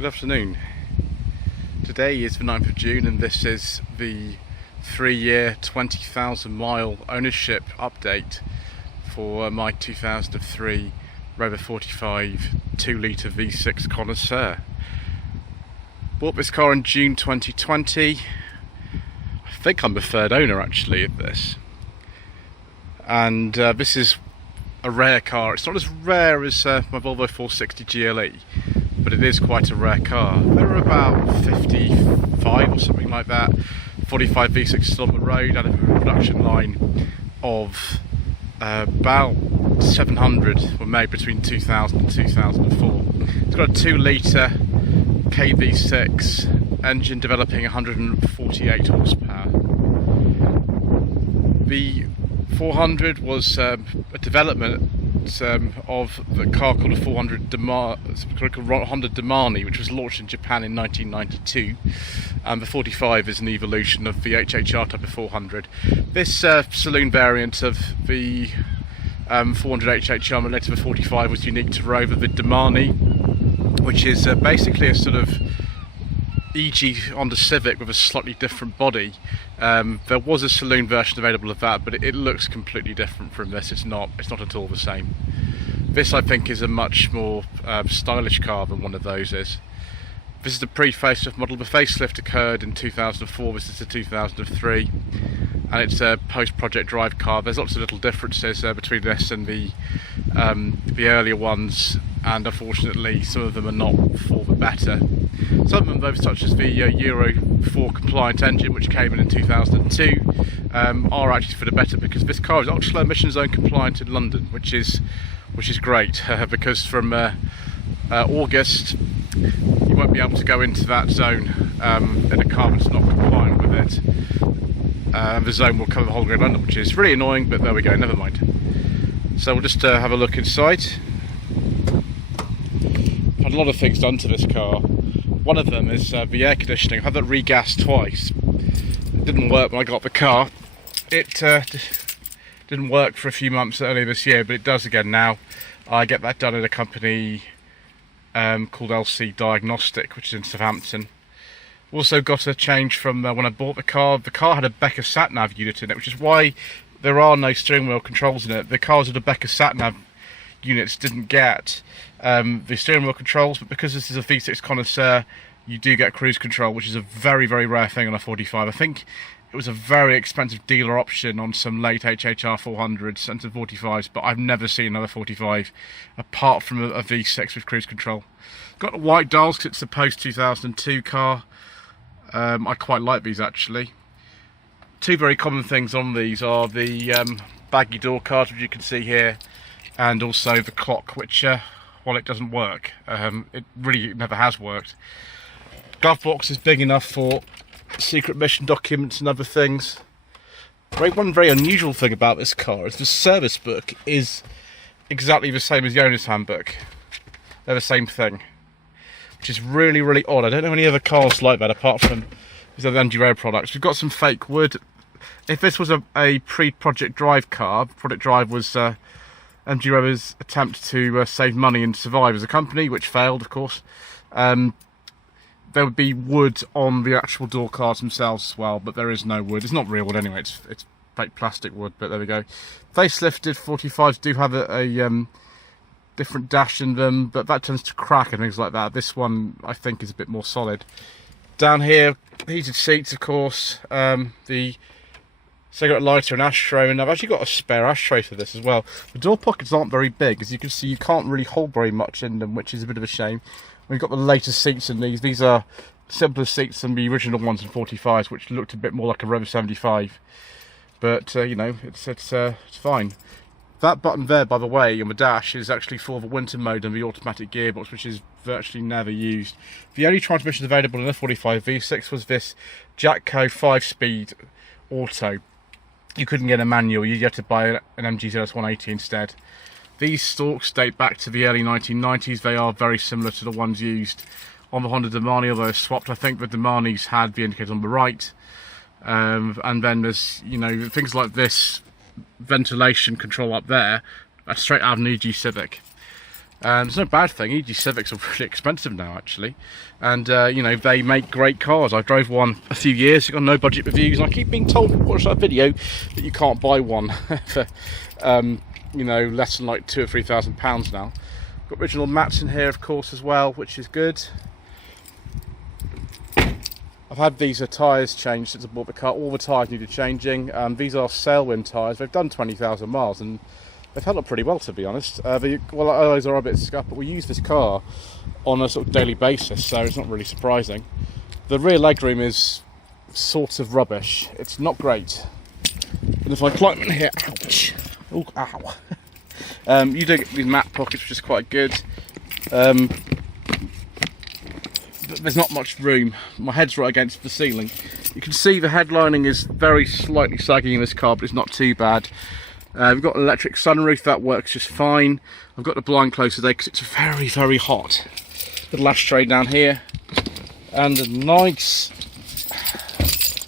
Good afternoon. Today is the 9th of June and this is the 3-year 20,000 mile ownership update for my 2003 Rover 45 2-litre V6 Connoisseur. Bought this car in June 2020. I think I'm the third owner actually of this, and this is a rare car. It's not as rare as my Volvo 460 GLE, but it is quite a rare car. There are about 55 or something like that, 45 V6 still on the road, out of a production line of about 700 were made between 2000 and 2004. It's got a 2-litre KV6 engine developing 148 horsepower. The 400 was a development of the car called a Honda Demani, which was launched in Japan in 1992. The 45 is an evolution of the HHR type of 400. This saloon variant of the 400 HHR related to the 45 was unique to Rover. The Demani, which is basically a sort of EG Honda Civic with a slightly different body. There was a saloon version available of that, but it looks completely different from this. It's not at all the same. This, I think, is a much more stylish car than one of those is. This is the pre-facelift model. The facelift occurred in 2004. This is the 2003, and it's a post-project drive car. There's lots of little differences between this and the earlier ones, and unfortunately some of them are not for the better. Some of them, though, such as the Euro 4 compliant engine, which came in 2002, are actually for the better, because this car is ultra-low emission zone compliant in London, which is great, because from August you won't be able to go into that zone in a car that's not compliant with it. The zone will cover the whole of London, which is really annoying, but there we go, never mind. So we'll just have a look inside. Had a lot of things done to this car. One of them is the air conditioning. I've had that regassed twice. It didn't work when I got the car. It didn't work for a few months earlier this year, but it does again now. I get that done at a company called LC Diagnostic, which is in Southampton. Also got a change from when I bought the car. The car had a Becker sat-nav unit in it, which is why there are no steering wheel controls in it. The cars with the Becker sat-nav units didn't get the steering wheel controls, but because this is a V6 Connoisseur, you do get cruise control, which is a very, very rare thing on a 45. I think it was a very expensive dealer option on some late HHR 400s and some 45s, but I've never seen another 45 apart from a V6 with cruise control. Got the white dials because it's a post-2002 car. I quite like these actually. Two very common things on these are the baggy door cards, which you can see here, and also the clock, which while it doesn't work, it really never has worked. Glove box is big enough for secret mission documents and other things. One very unusual thing about this car is the service book is exactly the same as the owner's handbook. They're the same thing, which is really, really odd. I don't know any other cars like that apart from these other MG Rover products. We've got some fake wood. If this was a pre-Project Drive car, Project Drive was MG Rover's attempt to save money and survive as a company, which failed, of course. There would be wood on the actual door cards themselves as well, but there is no wood. It's not real wood anyway, it's fake plastic wood, but there we go. Facelifted 45s do have a different dash in them, but that tends to crack and things like that. This one, I think, is a bit more solid. Down here, heated seats, of course, the cigarette lighter and ashtray, and I've actually got a spare ashtray for this as well. The door pockets aren't very big, as you can see. You can't really hold very much in them, which is a bit of a shame. We've got the latest seats in these. These are simpler seats than the original ones in 45s, which looked a bit more like a Rover 75. But you know, it's fine. That button there, by the way, on the dash is actually for the winter mode and the automatic gearbox, which is virtually never used. The only transmission available in the 45 V6 was this Jatco 5-speed auto. You couldn't get a manual, you had to buy an MG ZS 180 instead. These stalks date back to the early 1990s. They are very similar to the ones used on the Honda Demani, although swapped. I think the Demanis had the indicator on the right. And then there's, you know, things like this ventilation control up there. That's straight out of an EG Civic. It's no bad thing. EG Civics are really expensive now, actually, and you know, they make great cars. I drove one a few years ago, no budget reviews, and I keep being told, watch that video, that you can't buy one for you know, less than like £2,000 or £3,000 now. Got original mats in here, of course, as well, which is good. I've had these tyres changed since I bought the car. All the tyres needed changing. These are Sailwind tyres. They've done 20,000 miles and they've held up pretty well, to be honest. The alloys are a bit scuffed, but we use this car on a sort of daily basis, so it's not really surprising. The rear legroom is sort of rubbish. It's not great. And if I climb in here, ouch! Oh, ow! You do get these mat pockets, which is quite good. There's not much room. My head's right against the ceiling. You can see the headlining is very slightly saggy in this car, but it's not too bad. We've got an electric sunroof, that works just fine. I've got the blind closed today because it's very, very hot. Little ashtray down here, and a nice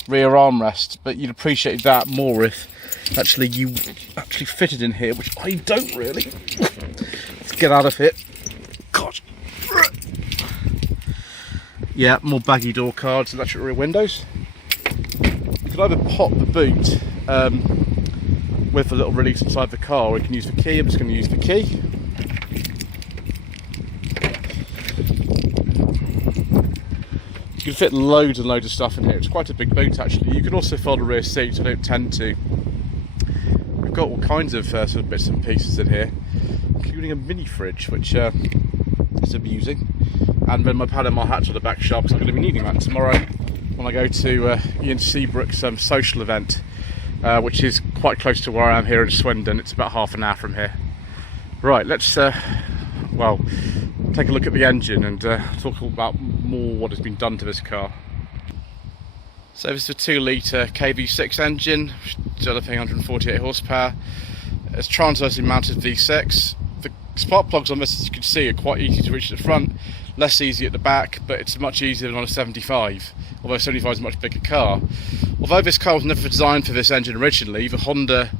rear armrest, but you'd appreciate that more if actually you actually fitted in here, which I don't really. Let's get out of here. God. Yeah, more baggy door cards, electric rear windows. You could either pop the boot with a little release inside the car, or you can use the key. I'm just going to use the key. You can fit loads and loads of stuff in here. It's quite a big boot, actually. You can also fold the rear seats. I don't tend to. We've got all kinds of sort of bits and pieces in here, including a mini fridge, which is amusing. And then my Panama hatch on the back shelf, because I'm going to be needing that tomorrow when I go to Ian Seabrook's social event, which is quite close to where I am here in Swindon. It's about half an hour from here. Right, let's well, take a look at the engine and talk about more what has been done to this car. So this is a 2-litre KV6 engine, developing 148 horsepower. It's transversely mounted V6. The spark plugs on this, as you can see, are quite easy to reach at the front, less easy at the back, but it's much easier than on a 75, although 75 is a much bigger car. Although this car was never designed for this engine originally, the Honda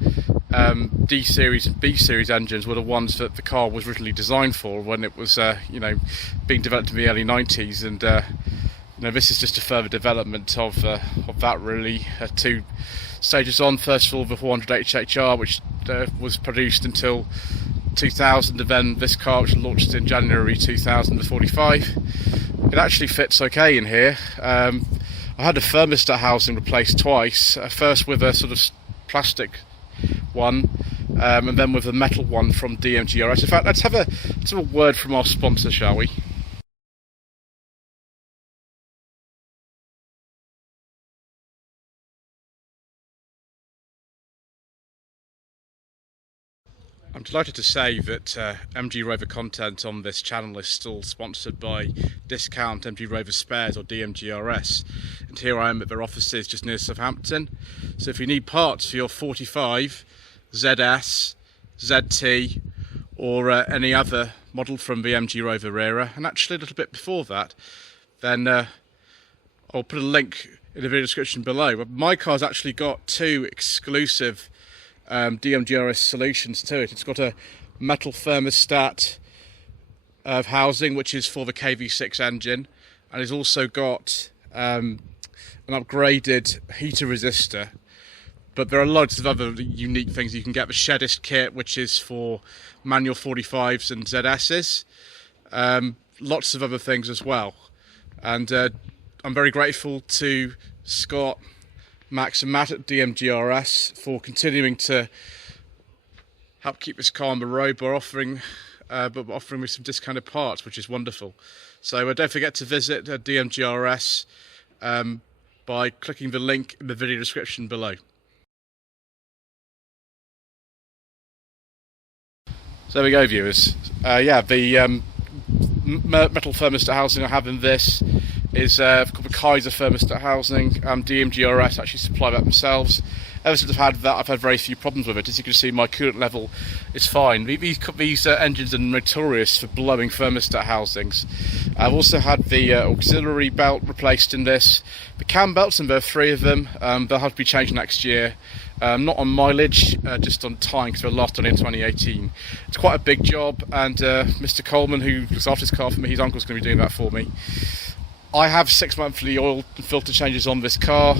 D series and B series engines were the ones that the car was originally designed for when it was you know, being developed in the early 90s, and you know, this is just a further development of that, really. 2 stages on. First of all, the 400HHR, which was produced until 2000, and then this car, which launched in January 2000, the 45. It actually fits okay in here. I had a thermostat housing replaced twice, first with a sort of plastic one, and then with a metal one from DMGRS. In fact, let's have a word from our sponsor, shall we? I'm delighted to say that MG Rover content on this channel is still sponsored by Discount MG Rover Spares, or DMGRS, and here I am at their offices just near Southampton. So if you need parts for your 45, ZS, ZT, or any other model from the MG Rover era, and actually a little bit before that, then I'll put a link in the video description below. But my car's actually got 2 exclusive DMGRS solutions to it. It's got a metal thermostat housing, which is for the KV6 engine, and it's also got an upgraded heater resistor. But there are loads of other unique things. You can get the Sheddist kit, which is for manual 45s and ZS's. Lots of other things as well. And I'm very grateful to Scott, Max and Matt at DMGRS for continuing to help keep this car on the road by offering me some discounted parts, which is wonderful. So don't forget to visit DMGRS by clicking the link in the video description below. So there we go, viewers. Yeah, the metal thermostat housing I have in this is called the Kaiser thermostat housing. DMGRS actually supply that themselves. Ever since I've had that, I've had very few problems with it. As you can see, my coolant level is fine. These engines are notorious for blowing thermostat housings. I've also had the auxiliary belt replaced in this. The cam belts, and there are 3 of them. They'll have to be changed next year. Not on mileage, just on time, because they were last done in 2018. It's quite a big job, and Mr. Coleman, who looks after his car for me, his uncle's going to be doing that for me. I have 6 monthly oil and filter changes on this car.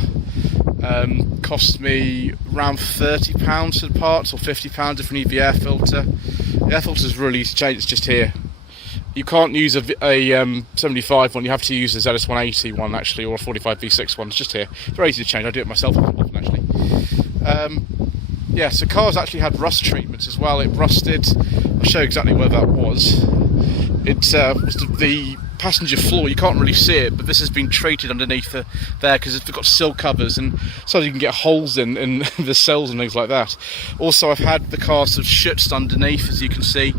Cost me around £30 for the parts, or £50 if you need the air filter. The air filter is really changed, it's just here. You can't use a 75 one, you have to use a ZS180 one actually, or a 45 V6 one. It's just here. It's very easy to change. I do it myself often actually. Yeah, so cars actually had rust treatments as well. It rusted. I'll show you exactly where that was. It was the passenger floor. You can't really see it, but this has been treated underneath there because it's got sill covers, and so you can get holes in the cells and things like that. Also, I've had the car sort of schützt underneath, as you can see.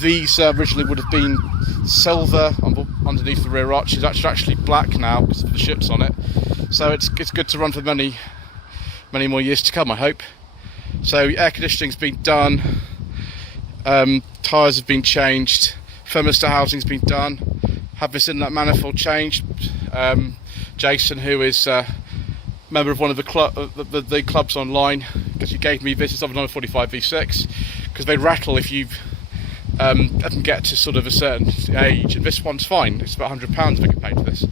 These originally would have been silver underneath the rear arch. It's actually black now because of the schütz on it. So it's good to run for many more years to come, I hope. So air conditioning's been done, tyres have been changed, thermostat housing's been done. Have this inlet manifold changed. Jason, who is a member of one of the clubs online, because he gave me this, it's on a 45 V6, because they rattle if you let them get to sort of a certain age, and this one's fine. It's about £100 if I can pay for this.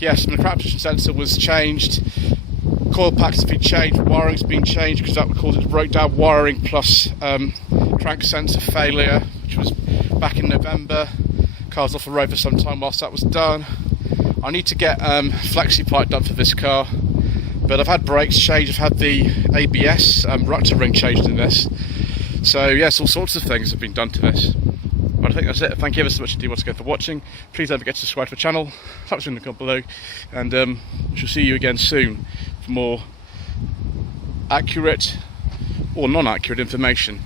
Yes, the crap position sensor was changed. Coil packs have been changed, wiring's been changed because that would cause it to break down. Wiring plus crank sensor failure, which was back in November. Car's off the road for some time whilst that was done. I need to get flexi pipe done for this car, but I've had brakes changed, I've had the ABS rupture ring changed in this. So yes, all sorts of things have been done to this. But I think that's it. Thank you ever so much indeed once again for watching. Please don't forget to subscribe to the channel, tap in the comment below, and we shall see you again soon for more accurate or non-accurate information